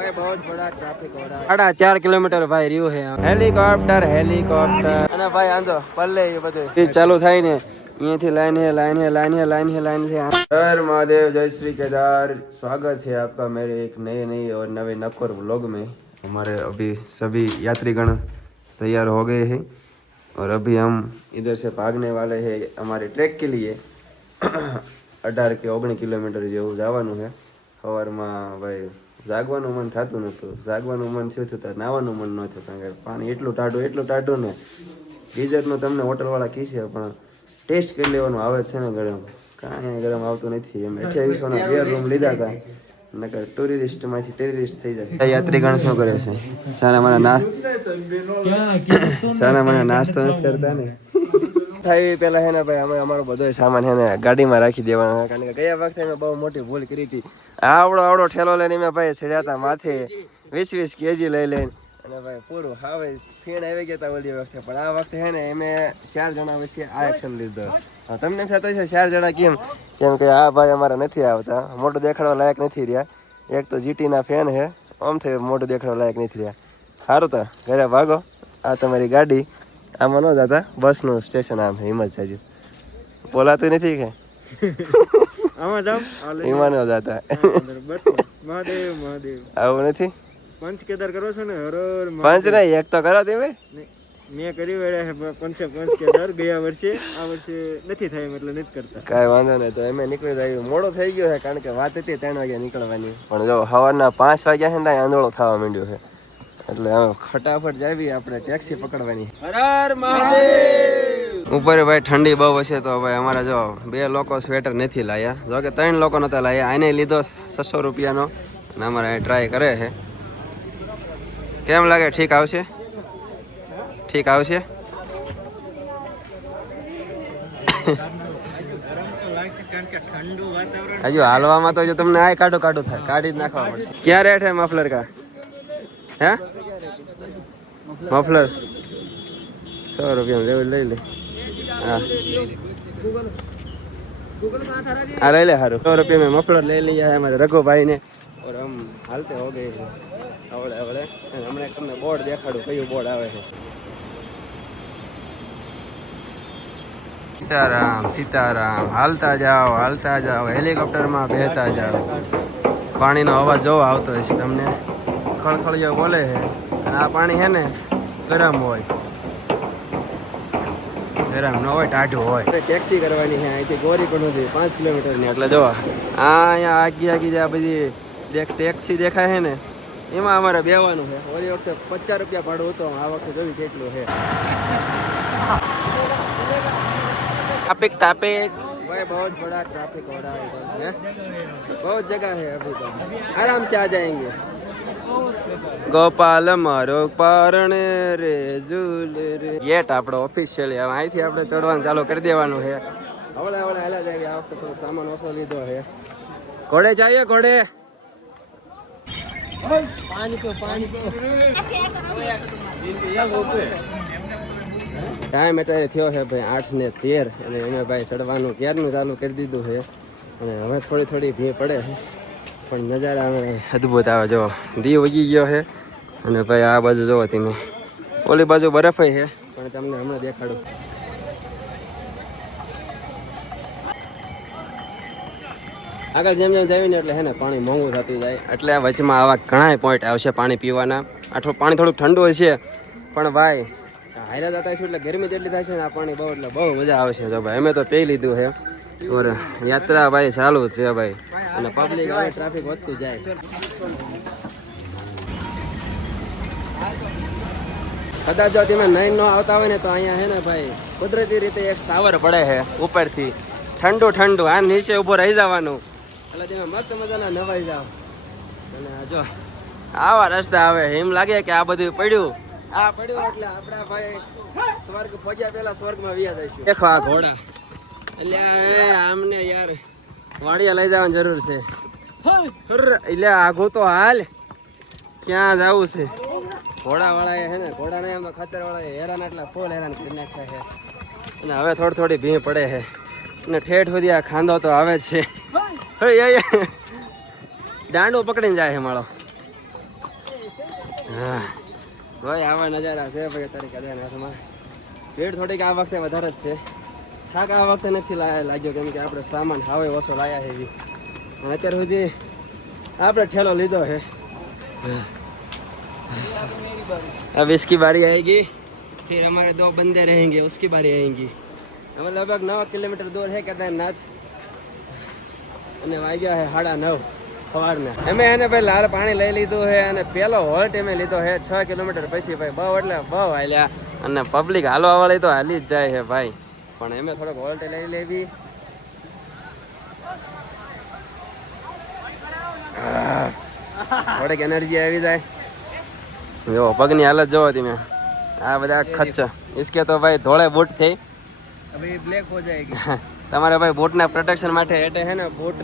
भाई बहुत बड़ा ट्रैफिक हो रहा है 4.5 કિલોમીટર ભાઈ રહ્યું છે હેલિકોપ્ટર અને ભાઈ આંધો પલ્લે એ બધું ચાલુ થાય ને અહીંયાથી लाइन है हर महादेव जय श्री केदार स्वागत है आपका मेरे एक नए और नवे नक्कर व्लॉग में। हमारे अभी सभी यात्रीगण तैयार हो गए हैं और अभी हम इधर से भागने वाले हैं हमारे ट्रैक के लिए 18 કે 19 કિલોમીટર જેવું જવાનું છે। સવારમાં ભાઈ જાગવાનું મન થતું નહોતું, જાગવાનું મન થયું હતું તો નાવાનું મન ન થયું, કારણ કે પાણી એટલું ટાઢું ને ગીઝરનું તમને હોટલવાળા કીશે પણ ટેસ્ટ કરી લેવાનું આવે છે ને ગરમ, કાંઈ ગરમ આવતું નથી। એમ 2800ના 2 રૂમ લીધા હતા, નકર ટુરિસ્ટમાંથી ટેરરિસ્ટ થઈ જાય। યાત્રીગણ શું કરે છે? સારા મને નાસ્તો નથી કરતા ને થાય પેલા હે ને ભાઈ અમે અમારો બધો સામાન હે ને ગાડીમાં રાખી દેવાનો, કારણ કે ગયા વખતે મેં બહુ મોટી ભૂલ કરી હતી। આવડો ઠેલો લઈને મેં ભાઈ ચડ્યા હતા માથે 20 કેજી લઈ લઈને, અને ભાઈ પૂરું હવે ફેણ આવી ગયા હતા ઓલી વખતે, પણ આ વખતે હે ને અમે 4 જણા વચ્ચે આ એક્શન લીધો। તમને થતો છે 4 જણા કેમ કે આ ભાઈ અમારા નથી આવતા, મોટું દેખાડવા લાયક નથી રહ્યા। એક તો જીટીના ફેન હે, આમ થઈ મોટું દેખાડવા લાયક નથી રહ્યા। સારું તો ઘરે ભાગો, આ તમારી ગાડી, આમાં ન જતા બસનું સ્ટેશન આમ હિંમત સાજુ બોલાતું નથી કે આમાં જાવ એમાં ન જતા બસ મહાદેવ આવું નથી। પંચ કેદાર કરો છો ને? હરોર પંચ નહીં, એક તો કરો તમે। મેં કર્યું વેડે પંચ કેદાર ગયા વર્ષે, આ વર્ષે નથી થાય એટલે નથી કરતા। કાંઈ વાંધો નહીં, તો એમ નીકળી જાય। મોડો થઈ ગયો છે કારણ કે વાત હતી 3 વાગ્યા નીકળવાની, પણ જો સવારના 5 વાગ્યા છે ને ત્યાં આંદોળો થવા માંડ્યો છે, એટલે હવે ફટાફટ જાવી આપણે ટેક્સી પકડવાની। હર હર મહાદેવ। ઉપર ભાઈ ઠંડી બહુ હશે તો ભાઈ અમારા જો 2 લોકો સ્વેટર નથી લાયા, જો કે 3 લોકો નતા લાયા, આને લીધો 600 રૂપિયાનો અને અમારે ટ્રાય કરે છે। કેમ લાગે? ઠીક આવશે? હજુ હાલવામાં તો જો તમને આ કાઢું થાય, કાઢી જ નાખવા પડશે। ક્યાં રેટ હે મફલર કા? હે મફલર 100 રૂપિયા લઈ લે। हाँ ले ले हारो 100 रुपये में मफलर ले लिया है हमारे रघु भाई ने, और हम हालते हो गए हैं आवड़े हमने તમને બોર્ડ દેખાડું કયું બોર્ડ આવે છે। સીતારામ હાલતા જાઓ હેલિકોપ્ટરમાં બેહતા જાઓ। પાણીનો અવાજ જોવો આવતો હશે તમને, ખળખળિયો બોલે છે, અને આ પાણી છે ને ગરમ હોય, ગરમ ન હોય, ટાઢું હોય। ટેક્સી કરવાની છે અહીંથી ગોરીકુંડ સુધી 5 કિલોમીટરની, એટલે જો અહીંયા આગી જે આ બધી ટેક્સી દેખાય છે ને એમાં અમારે બેવાનું છે। ઓલી વખતે 50 રૂપિયા ભાડું હતું, આ વખતે જોયું કેટલું છે। ट्रैफिक भाई बहुत बड़ा ट्रैफिक हो रहा है इधर, बहुत जगह है, अभी तो आराम से आ जाएंगे। ગોપાલ મારો પારણ રે ઝૂલ રે ગેટ આપણો ઓફિશિયલી હવે અહીંથી આપણે ચડવાનું ચાલુ કરી દેવાનું છે। હવળે હાલા જાય, આ વખતે થોડો સામાન ઓછો લીધો છે। ઘોડે જઈએ ઘોડે, ટાઈમ અત્યારે થયો છે ભાઈ 8:13, અને એને ભાઈ ચડવાનું ક્યારનું ચાલુ કરી દીધું છે, અને હવે થોડી ભીડ પડે છે, પણ નજારા હવે અદભુત આવે। જો દી ઉગી ગયો છે, અને ભાઈ આ બાજુ જોવો તમે, ઓલી બાજુ બરફ છે, પણ તમને હમણાં દેખાડું। આગળ જેમ જાવીને એટલે છે ને પાણી મોંઘું થતું જાય, એટલે આ વચમાં આવા ઘણા પોઈન્ટ આવશે પાણી પીવાના। આઠું પાણી થોડુંક ઠંડુ હશે, પણ ભાઈ હાઈલા જતા છું એટલે ગરમી જેટલી થાય છે ને આ પાણી બહુ એટલે બહુ મજા આવશે। જો ભાઈ અમે તો પી લીધું છે, ઓર યાત્રા ભાઈ ચાલુ છે ભાઈ, અને પબ્લિક હવે ટ્રાફિક વધતું જાય। કદાચ જો તમે નહીં ન આવતા હોય ને તો અહીંયા છે ને ભાઈ કુદરતી રીતે એક સાવર પડે છે ઉપરથી, ઠંડુ આ નીચે ઊભો રહી જવાનું, એટલે તમે મસ્ત મજાના નવાઈ જાઓ। અને જો આવા રસ્તા આવે, એમ લાગે કે આ બધું પડ્યું એટલે આપણા ભાઈ સ્વર્ગ પહોંચ્યા પેલા સ્વર્ગમાં વ્યા જઈશું। દેખો આ ઘોડા, એટલે આમને યાર વાડિયા લઈ જવાની જરૂર છે। એટલે આગું તો હાલ ક્યાં જવું છે? ઘોડા વાળા છે ને, ઘોડા નહીં એમાં ખતર વાળા હેરાન, એટલા ફૂલ હેરાન કરી નાખ્યા છે, અને હવે થોડી ભીડ પડે છે, અને ઠેઠ સુધી આ ખાંદો તો આવે જ છે। દાંડો પકડીને જાય છે માળો, હા ભાઈ આવા નજારા છે ભાઈ અત્યારે કેદારનાથમાં. ભીડ થોડીક આ વખતે વધારે જ છે. થાક આ વખતે નથી લાગ્યો કેમ કે આપણે સામાન હવે ઓછો લાયા છે એવી. અને અત્યાર સુધી આપણે ઠેલો લીધો છે. अब इसकी बारी आएगी, फिर हमारे 2 बंदे रहेंगे, उसकी बारी आएगी. हमें लगभग 9 किलोमीटर दूर है केदारनाथ અને વાગ્યા છે 9:30 સવારના. અમે એને ભાઈ લાલ પાણી લઈ લીધું છે અને પેલો હોલ્ટ અમે લીધો છે 6 કિલોમીટર પછી ભાઈ. બહુ એટલે બહુ હાલ્યા અને પબ્લિક હાલવા વાળી તો હાલી જ જાય છે ભાઈ. પણ અમે થોડોક હોલ્ટ લઈ લેવી. થોડીક એનર્જી આવી જાય. જો પગની હાલત જોવો તમે. આ બધા ખર્ચ इसके तो भाई ધોળે બૂટ થઈ अभी ब्लैक हो जाएगी. તમારે ભાઈ બૂટના પ્રોટેક્શન માટે એટલે है ना बूट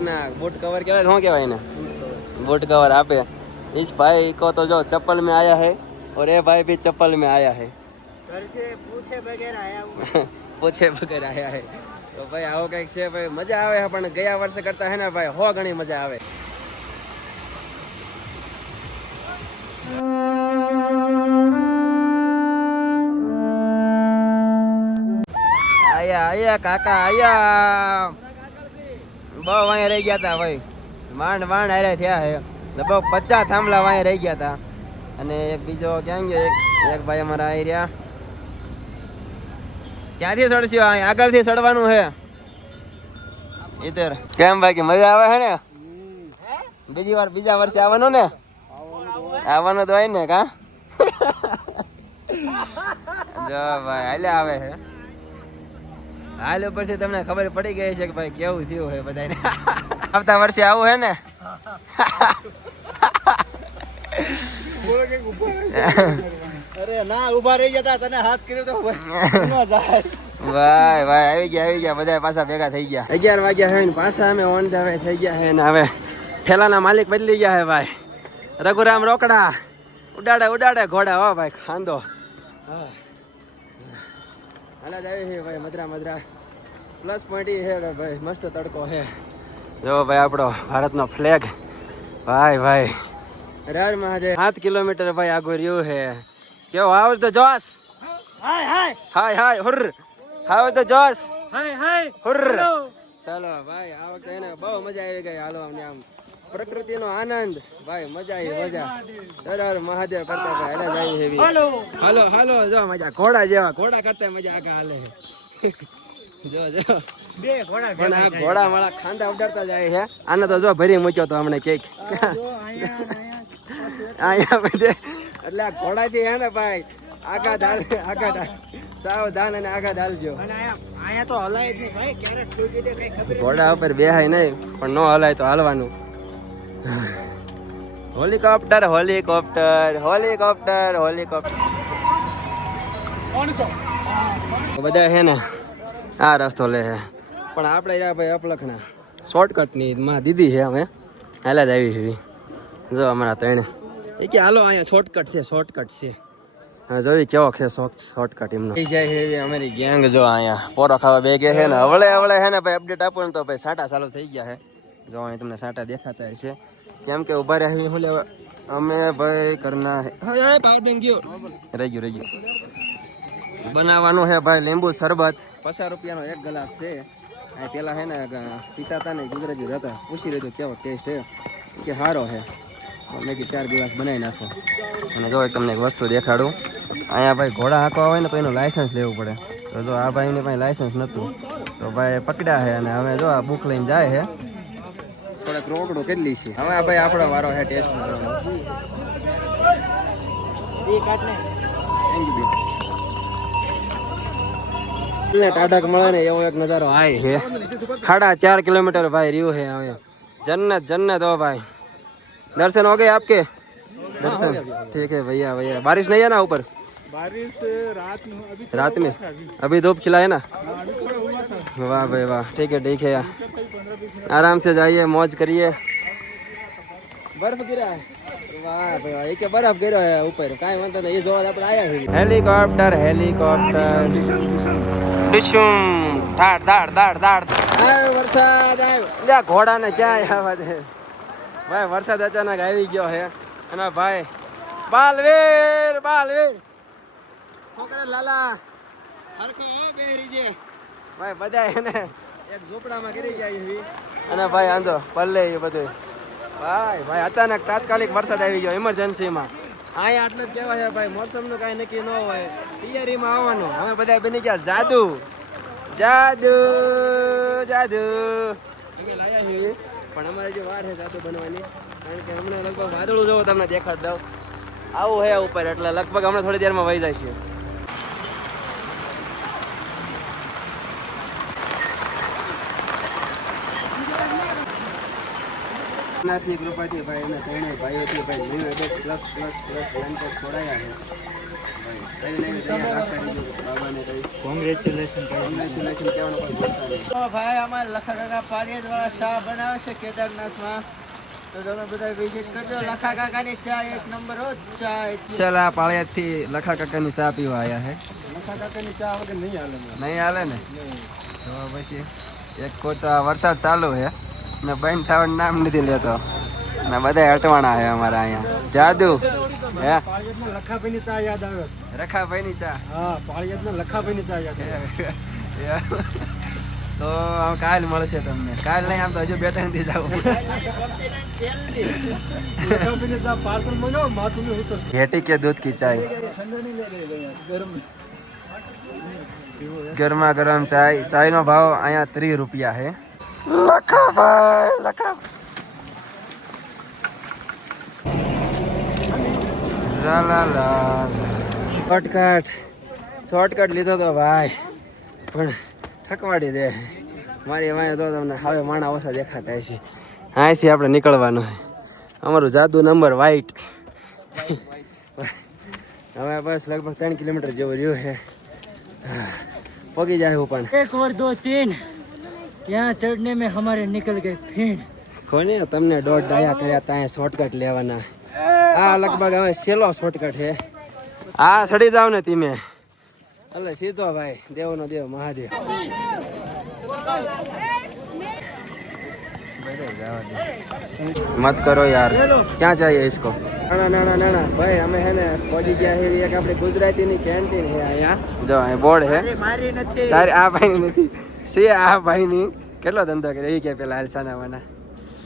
कवर કહેવાય શું કહેવાય ને बूट कवर આપે. इस भाई को तो जो चप्पल में आया है और ये भाई भी चप्पल में आया है. घर से पूछे बगैर आया हूँ. પૂછે વગર આયા है. તો ભાઈ આવો કંઈક છે ભાઈ. મજા આવે છે પણ ગયા વર્ષે કરતા है ને ભાઈ 100 ગણી મજા આવે. આયા કાકા આયા. બહુ અહીંયા રહી ગયા હતા ભાઈ. માંડ હારે થયા છે. લગભગ 50 થાંભલા અહીંયા રહી ગયા હતા. અને એક બીજો ક્યાં ગયો? એક ભાઈ અમારા આવી રહ્યા. ક્યાંથી ચડશું? અહીં આગળથી ચડવાનું છે. ઇધર કેમ ભાઈ કે મજા આવે છે ને? બીજા વર્ષે આવવાનું ને? આવવાનું તો હોય ને કા? જો ભાઈ હાલે આવે છે. હાલ ઉપરથી તમને ખબર પડી ગઈ છે કે ભાઈ કેવું થયું છે બધાને. આવતા વર્ષે આવું હે ને? અરે ના ઉભા રહી ગયા તને હાથ કર્યો તો ભાઈ આવી ગયા બધા પાછા ભેગા થઈ ગયા. 11 વાગ્યા છે ને પાછા અમે ઓન ધ વે થઈ ગયા છે ને હવે ઠેલાના માલિક બદલી ગયા છે ભાઈ. રઘુરામ રોકડા ઉડાડે ઘોડા. હો ભાઈ ખાંદો. હાલા જ આવી છે ભાઈ મદરા પ્લસ પોઈન્ટ એ છે ભાઈ મસ્ત તડકો છે. જો ભાઈ આપણો ભારતનો ફ્લેગ. ભાઈ હર મહાદેવ. 7 કિલોમીટર ભાઈ આગળ રહ્યું છે. કેવો how's the josh? High sir. How's the josh? Sir. ચાલો ભાઈ આ વખતે એને બહુ મજા આવી ગઈ હાલવાની. આમ પ્રકૃતિનો આનંદ ભાઈ. મજા હર મહાદેવ કરતા ભાઈ હાલે જાય એવી. હાલો જો મજા ઘોડા જેવા. ઘોડા કરતા મજા આગળ હાલે છે. જો બે ઘોડા પણ આ ઘોડા માળા ખાંડા ઉડાડતા જાય છે. આને તો જો ભરી મૂક્યો તો હમણે કેક અહીંયા બધે. એટલે આ ઘોડાથી હે ને ભાઈ આગા ધાલ સાવધાન અને આગા ધાલજો. આયા તો હલાય જ નહીં ભાઈ. ક્યારે ઠોકી દે કઈ ખબર. ઘોડા ઉપર બેહાય નહીં પણ નો હલાય તો હાલવાનું. હેલિકોપ્ટર બધા છે ને આ રસ્તો લે છે પણ આપણે રહ્યા ભાઈ અપલખના શોર્ટકટની માં દીદી છે. અમે હાલા જ આવી છે. જો અમારા 3 એ કે હાલો અહીંયા શોર્ટકટ છે. હા જોઈ કેવો છે શોર્ટકટ એમનો. જાય છે એવી અમારી ગેંગ. જો અહીંયા પોરો ખાવા બે ગયા છે ને હવળે છે ને ભાઈ અપડેટ આપો ને તો ભાઈ સાટા ચાલુ થઈ ગયા છે. જો અહીં તમને સાટા દેખાતા હશે કેમ કે ઉભા રહ્યા શું લેવા અમે ભાઈ કરના પાવર બેંક ગયો રહી ગયું બનાવવાનું છે ભાઈ લીંબુ શરબત. 50 રૂપિયાનો 1 ગ્લાસ છે. આ પેલા છે ને પીતા હતા ને ગુજરાતી હતા. પૂછી લીધું કેવો ટેસ્ટ છે કે સારો છે. મેં કે 4 ગ્લાસ બનાવી નાખો. અને જો તમને એક વસ્તુ દેખાડું. અહીંયા ભાઈ ઘોડા હાંકવા હોય ને તો એનું લાયસન્સ લેવું પડે. તો જો આ ભાઈને પાસે લાયસન્સ નહોતું તો ભાઈ પકડ્યા છે અને હવે જો આ બુક લઈને જાય છે. થોડાક રોકડો કેટલી છે. હવે ભાઈ આપણો વારો છે ટેસ્ટ કરવાનો. ટાઢક મળે ને એવો એક નજારો આય છે. 4.5 કિલોમીટર ભાઈ રહ્યું છે. હવે जन्नत हो भाई. दर्शन हो गए आपके? दर्शन ठीक है भैया. बारिश नहीं है ना ऊपर? बारिश रात में अभी धूप खिला है ना? वाह भाई वाह. ठीक है आराम से जाइए मौज करिए. बर्फ गिरा है. वाह भाई एक बर्फ गिरा है ऊपर. काई वांधो नहीं. ये जो આપણે આયા છે. હેલિકોપ્ટર ડિશુમ દાડ આવ્યો વરસાદ આવ્યો. લે ઘોડાને ક્યાં આવવા દે ભાઈ. વરસાદ અચાનક આવી ગયો છે અને ભાઈ બાલવીર શું કરે લાલા હરખો બેહરી છે ભાઈ બધા એને એક ઝૂંપડામાં કરી ગયા એવી અને ભાઈ આંધો પલ્લે એ બધું ભાઈ અચાનક તાત્કાલિક વરસાદ આવી ગયો ઇમરજન્સીમાં અહીંયા આટલું જ કહેવાય ભાઈ મોસમનું કાંઈ નક્કી ન હોય તૈયારીમાં આવવાનું અમે બધા બની ગયા જાદુ અમે લાયા છીએ પણ અમારે જે વાર છે જાદુ બનવાની કારણ કે હમણાં લગભગ વાદળું જોવો તમને દેખાડ દઉં આવું હે ઉપર એટલે લગભગ હમણાં થોડી દેરમાં વહી જાય છે નાથની કૃપાથી ભાઈ એના ત્રણેય ભાઈઓથી ભાઈ ન્યુ એડેડ પ્લસ બ્લેન્કેટ છોડાયા છે કોંગ્રેચ્યુલેશન કહેવાનું કોઈ બોલતા નહીં ભાઈ અમારે લખા કાકા પારિયાદ વાળા ચા બનાવે છે કેદારનાથમાં તો તમે બધા વિઝિટ કરજો લખા કાકાની ચા એક નંબર હો ચા ચાલ આ પાળિયાદથી લખા કાકાની ચા પીવા આવ્યા છે લખા કાકાની ચા વગર નહીં હાલે નહીં હાલે ને તો પછી એક કોતા વરસાદ ચાલુ છે ને બંધ થવાનું નામ નથી લેતો ને બધા અટવાણા છે અમારા અહીંયા જાદુ હે પાળિયાદમાં લખાભાઈની ચા યાદ આવે રખાભાઈની ચા હા પાળિયાદમાં લખાભાઈની ચા યાદ આવે તો કાલ મળશે તમને કાલ નહીં આમ તો હજુ 2-3 દિવસ આવું લખાભાઈની ચા પાર્સલ મંગાવો માથું में उतर घेटी के दूध की चाय ગરમા ગરમ ચાયનો ભાવ અહીંયા 30 રૂપિયા છે લખા શોર્ટકટ લીધો તો ભાઈ પણ થકવાડી દે મારી વાંહે તો તમને હવે માણા ઓછા દેખાતા છે અહીંથી આપણે નીકળવાનું અમારું જાદુ નંબર વ્હાઈટ હવે બસ લગભગ 3 કિલોમીટર જેવું રહ્યું છે પગી જાય હું પણ 1 और 2 3 यहाँ चढ़ने में हमारे निकल गए फिर કોને તમને દોઢ ડાયા કર્યા ત્યાં શોર્ટકટ લેવાના આ લગભગ હવે છેલ્લો શોર્ટકટ છે આ ચડી જાવ ને તમે એટલે સીધો ભાઈ દેવનો દેવ મહાદેવ મત કરો યાર ક્યાં જઈએ इसको ના ભાઈ અમે હે ને પહોંચી ગયા છે એક આપણી ગુજરાતીની કેન્ટીન છે અહીંયા જો અહીં બોર્ડ છે મારી નથી તારે આ ભાઈની નથી છે આ ભાઈની કેટલો ધંધો કરે એ કે પેલા હાલસાનાવાના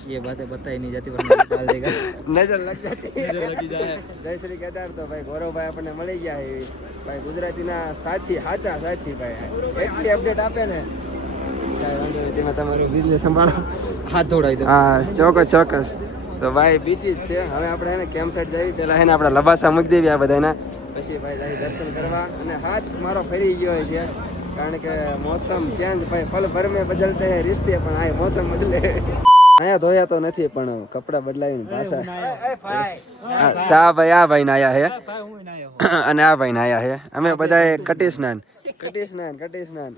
ये बातें बताई नहीं जाती वरना निकाल देगा નજર લગ જાતી नजर लगी जाए જય શ્રી કેદાર તો ભાઈ ગૌરવભાઈ આપણને મળી ગયા એવી ભાઈ ગુજરાતીના સાથી સાચા સાથી ભાઈ એટલી અપડેટ આપે ને કાંઈ વાંધો નહીં તેમાં તમારો બિઝનેસ સંભાળો हाथ धोड़ाई दो હા ચોક્કસ તો ભાઈ બીજી જ છે હવે આપણે એને કેમ્પ સાઈડ જઈએ પહેલાં એને આપણે લબાસા મૂકી દેવી આ બધાના પછી ભાઈ જાય દર્શન કરવા અને હાથ મારો ફરી ગયો છે કારણ કે મોસમ ચેન્જ ભાઈ પલ ભર મેં બદલતે હે રિશ્તે પણ આ મોસમ બદલે અહીંયા ધોયા તો નથી પણ કપડા બદલાવીને પાછા તા ભાઈ આ ભાઈ ના આયા હે અને આ ભાઈ ના આયા હે અમે બધાએ કટી સ્નાન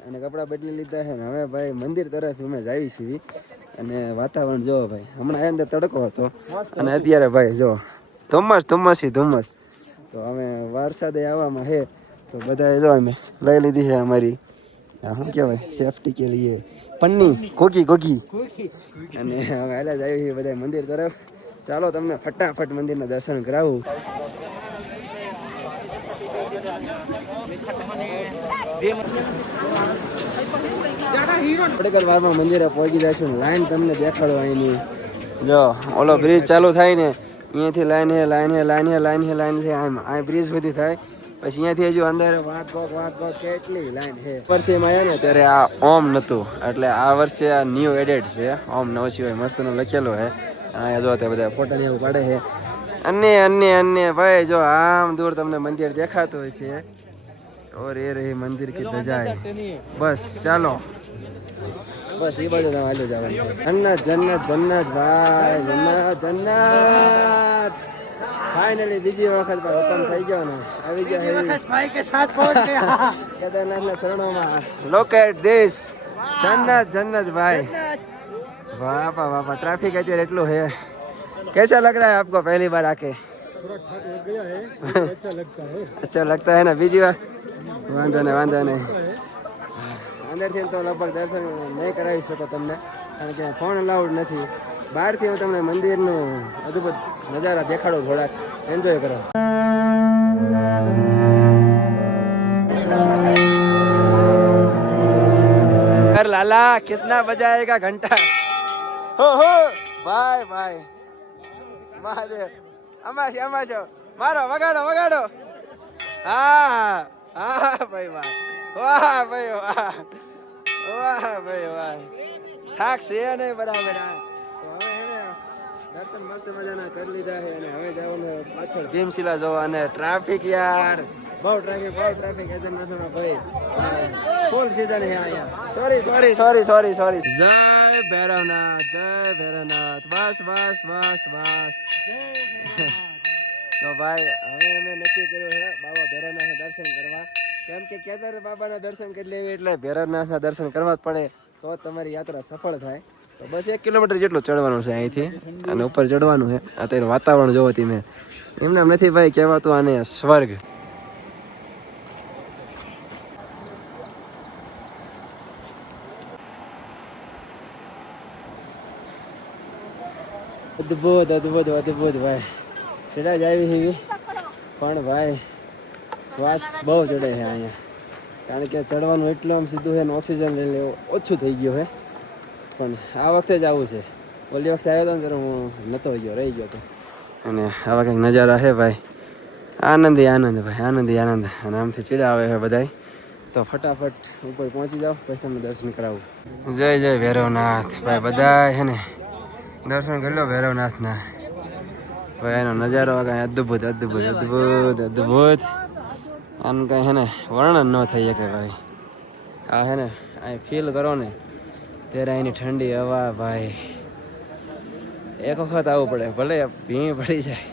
અને કપડા બદલી લીધા છે ને હવે ભાઈ મંદિર તરફ અમે જાવી છીએ અને વાતાવરણ જો ભાઈ હમણાં અંદર તડકો હતો અને અત્યારે ભાઈ જો ધુમ્મસ તો અમે વરસાદે આવવામાં છે તો બધાએ જો અમે લઈ લીધી છે અમારી શું કહેવાય સેફટી કે લીએ પન્ની ઘોઘી અને હવે હાલ્યા જ આવી બધા મંદિર તરફ ચાલો તમને ફટાફટ મંદિરના દર્શન કરાવું થોડીક વારમાં મંદિરે પહોંચી જઈશું લાઈન તમને દેખાડો અહીંની જો ઓલો બ્રિજ ચાલુ થાય ને અહીંયાથી લાઈન છે આમ આ બ્રિજ સુધી થાય પછી અહીંયાથી હજુ અંદર વાઘ કેટલી લાઈન છે વર્ષેમાં આવ્યા ને ત્યારે આ ઓમ નહોતું એટલે આ વર્ષે આ ન્યૂ એડેડ છે ઓમ નવ સિવાય મસ્તનું લખેલું છે અહીંયા જો તે બધા ફોટા ને એવું પાડે છે અને ભાઈ જો આમ દૂર તમને મંદિર દેખાતું હોય છે और ये रही मंदिर की धजाएं बस ચાલો બસ એ બાજુ હાલો જવાનું જન્નત ભાઈ જન્નત ફાઇનલી બીજી વખત ભાઈ ઓપન થઈ ગયો ને આવી ગયા भाई के साथ पहुंच गया કેદારનાથના શરણોમાં લોકેટ ધીસ જન્નત ભાઈ વાપા ટ્રાફિક અત્યારે એટલું है कैसा लग रहा है आपको पहली बार आके थोड़ा थक हो गया है अच्छा लगता है ना બીજી વાર વાંધો નહીં અંદરથી તો લગભગ દર્શન નહીં કરાવી શકો તમને કારણ કે ફોન અલાઉડ નથી બહારથી હું તમને મંદિરનું અદભુત નજારા દેખાડું થોડાક એન્જોય કરો लाला कितना बजाएगा घंटा हो भाई भाई महादेव અમાશો મારો વગાડો હા ભાઈ વાહ ભાઈ વાહ ભાઈ વાહ થાક છે નહીં બરાબર તો હવે એને દર્શન મસ્ત મજાના કરી લીધા છે અને હવે જવાનું પાછળ ભીમશિલા જોવા અને ટ્રાફિક યાર બહુ ટ્રાફિક કેદારનાથમાં ભાઈ ફૂલ સીઝન છે અહીંયા સોરી જય ભૈરવનાથ બસ તો ભાઈ હવે અમે નક્કી કર્યું છે બાબા ભૈરવનાથના દર્શન કરવા કેમ કે કેદાર બાબાના દર્શન કરી લેવી એટલે ભૈરવનાથના દર્શન કરવા જ પડે તો તમારી યાત્રા સફળ થાય તો બસ 1 કિલોમીટર જેટલું ચડવાનું છે અહીંથી અને ઉપર ચડવાનું છે અત્યારે વાતાવરણ જોવો તમે એમને નથી ભાઈ કહેવાતું આને સ્વર્ગ અદ્ભુત ભાઈ ચડા જ આવી એવી પણ ભાઈ શ્વાસ બહુ ચડે છે અહીંયા કારણ કે ચડવાનું એટલું આમ સીધું છે ને ઓક્સિજન ઓછું થઈ ગયું છે પણ આ વખતે જ આવું છે ઓલી વખતે આવ્યો હતો ને ત્યારે હું નહોતો ગયો રહી ગયો હતો અને આવા કંઈક નજારા છે ભાઈ આનંદ ભાઈ આનંદ અને આમથી ચીડા આવે છે બધાય તો ફટાફટ ઉપર પહોંચી જાઓ પછી તમને દર્શન કરાવું જય ભૈરવનાથ ભાઈ બધા છે ને દર્શન કરી લો ભૈરવનાથના ભાઈ એનો નજારો કાંઈ અદ્ભુત આનું કાંઈ છે ને વર્ણન ન થઈ શકે ભાઈ આ છે ને અહીં ફીલ કરો ને ત્યારે અહીંની ઠંડી હવા ભાઈ એક વખત આવવું પડે ભલે ભીં પડી જાય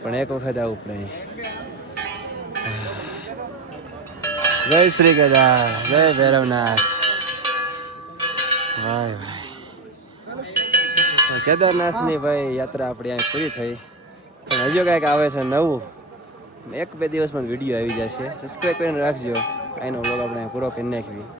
પણ એક વખત આવવું પડે અહીં જય શ્રી કેદાર જય ભૈરવનાથ ભાઈ કેદારનાથની ભાઈ યાત્રા આપણી અહીં પૂરી થઈ પણ હજુ કાંઈક આવે છે નવું 1-2 દિવસમાં વિડીયો આવી જશે સબસ્ક્રાઈબ કરીને રાખજો અહીંનો વ્લોગ આપણે પૂરો કરી નાખવી